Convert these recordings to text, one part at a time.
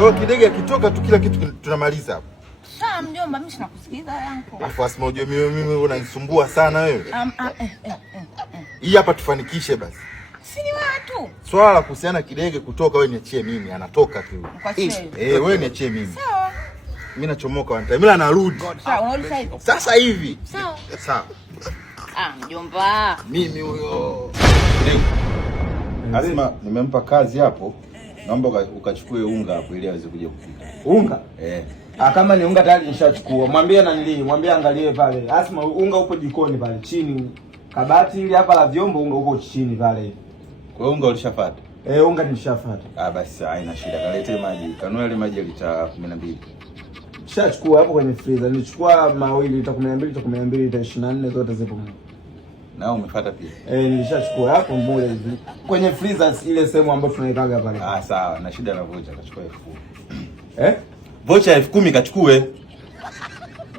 hiyo kidege akitoka tu kila kitu tunamaliza hapo. Sawa mjomba, mimi sinakusikiliza yangu. Alafu Asma, unajua mimi unanisumbua sana wewe. Hii hapa tufanikishe basi. Si ni watu. Swala la kuhusiana kidege kutoka, wewe niachie mimi, anatoka tu. Wewe niachie mimi. Sawa. Mimi nachomoka one time. Mimi narudi. Sawa, unarudi sasa hivi. Sasa hivi. Sawa. Sawa. Mjomba. Mimi huyo. Asma, nimempa kazi hapo. Naomba ukachukue unga hapo ili aweze kuja kupika. Unga? Kama ni unga tayari nishachukua. Mwambie mwambie angalie pale. Asma, unga upo jikoni pale chini. Kabati ili hapa la vyombo, unga uko chini pale. Kwa hiyo unga ulishafuata? Unga nishafuata. Basi haina shida. Kalete maji. Kanua ile maji ya lita 12. Nishachukua hapo kwenye freezer. Nilichukua mawili, lita 12, lita 12, lita 24 zote zipo. Na umefuata pia? Nilishachukua hapo mbele hivi. Kwenye freezer ile sehemu ambayo tunaikaga pale. Sawa. Na shida na vocha, kachukua 10,000. Vocha 10,000 kachukue.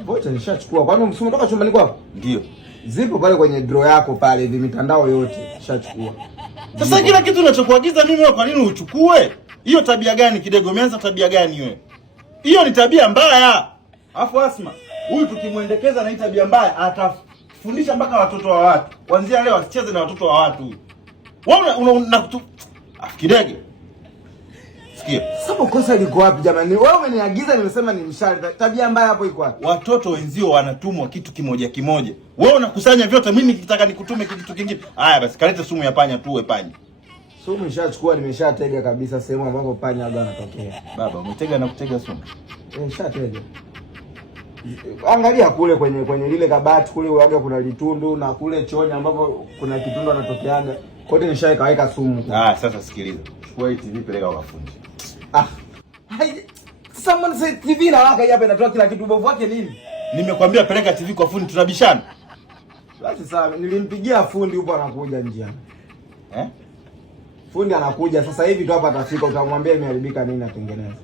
Vocha nishachukua. Kwani umetoka chumbani kwako? Ndio. Zipo pale kwenye drawer yako pale hivi, mitandao yote nishachukua. Sasa kila kitu unachokuagiza mimi wewe, kwa nini uchukue? Hiyo tabia gani Kidego? Umeanza tabia gani wewe? Hiyo ni tabia mbaya. Alafu Asma, huyu tukimwendekeza na hii tabia mbaya atafundisha mpaka watoto wa watu. Kuanzia leo asicheze na watoto wa watu. Wewe una Kidege. Sikia. Sasa kosa liko wapi jamani? Wewe umeniagiza, nimesema ni mshale. Tabia mbaya hapo iko wapi? Watoto wenzio wanatumwa kitu kimoja kimoja. Wewe unakusanya vyote, mimi nikitaka nikutume kitu kingine. Haya basi, kalete sumu ya panya tuwe panya. Sumu nishachukua, nimeshatega kabisa sehemu ambapo panya labda anatokea. Baba, umetega na kutega sumu? Nishatega. Angalia kule kwenye lile kabati kule uaga kuna litundu, na kule chooni ambapo kuna kitundu anatokeaga. Kote nishaweka sumu. Sasa sikiliza. Chukua hii TV peleka wakafunde. Sasa mbona TV na waka hapa inatoa kila kitu, bovu wake nini? Nimekwambia peleka TV kwa fundi, tunabishana. Basi sawa, nilimpigia fundi huko anakuja njiani. Fundi anakuja sasa hivi tu hapa atafika, utamwambia imeharibika nini atengeneze.